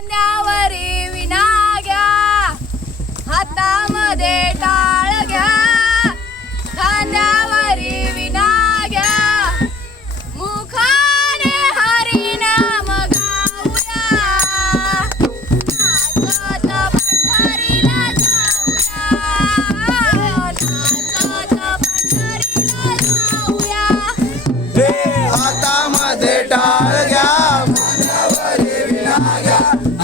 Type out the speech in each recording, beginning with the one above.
विना घ्या हातामध्ये टाळ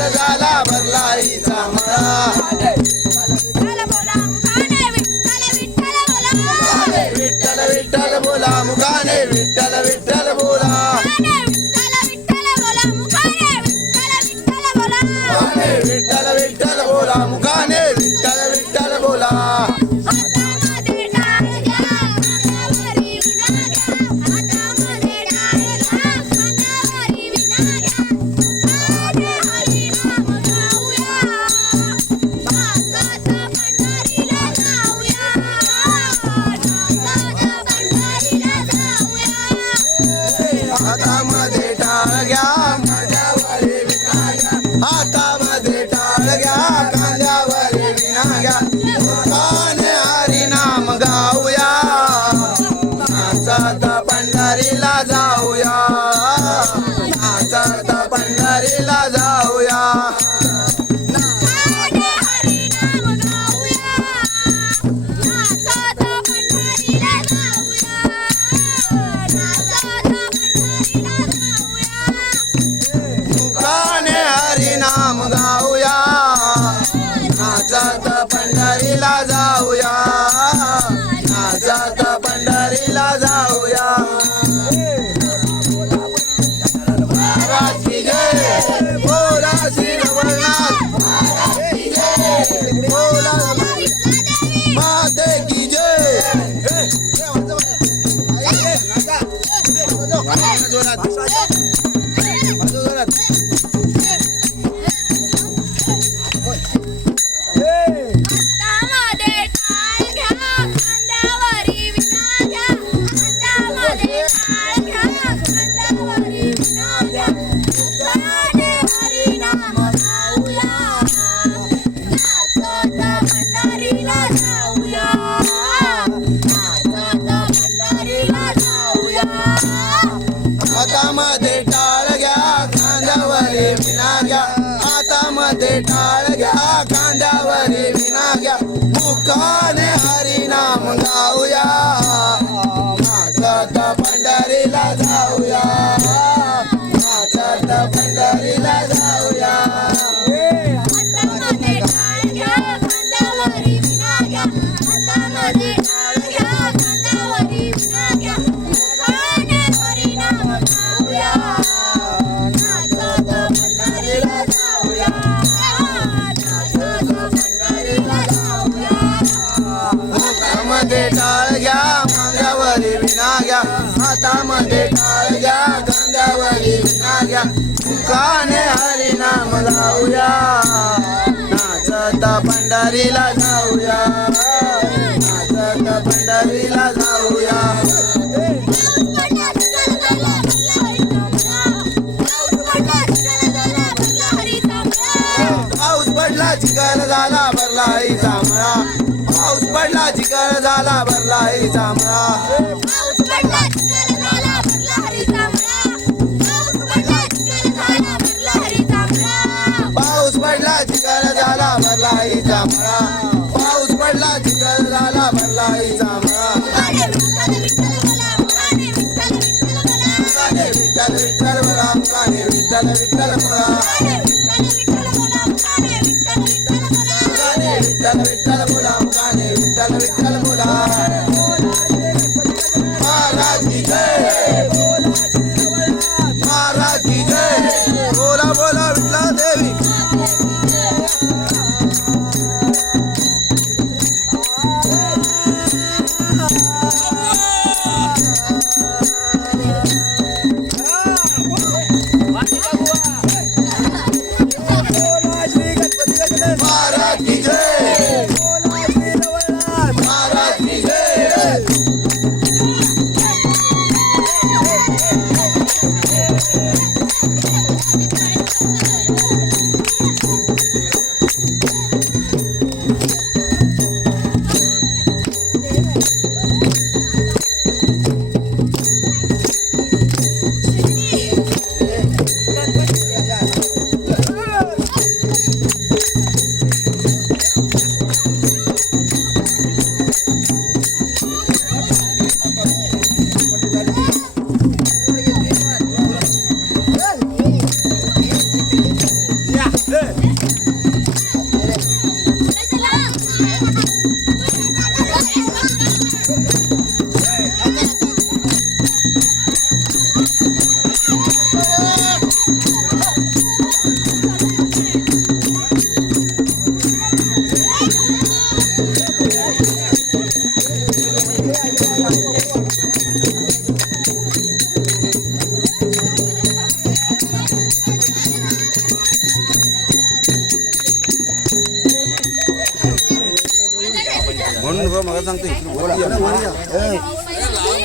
काल झाला भरला हिचा मळा विठ्ठल विठ्ठल बोला मुखाने विठ्ठल विठ्ठल बोला विठ्ठल विठ्ठल बोला मुखाने पंढरीला जाऊया. जाता पंढरीला जाऊया. बोला श्री बोला. घ्या कांद्यावरी विना घ्या मुकाने हरिनाम गाऊया. नामध्ये काळजा खांद्यावरी विनाग्या सुखाने हरिनाम गाऊया नाचता पंढरीला जाऊया. नाचता पंढरीला जाऊया. पाऊस पडला चिकल झाला भरला ही जांभळा पाऊस पडला चिकल झाला भरला ही जांभळा पाऊस पडला चिखल झाला भरला आई जांभळा मुकाने विठ्ठल विठ्ठल मुकाने विठ्ठल विठ्ठल बोला.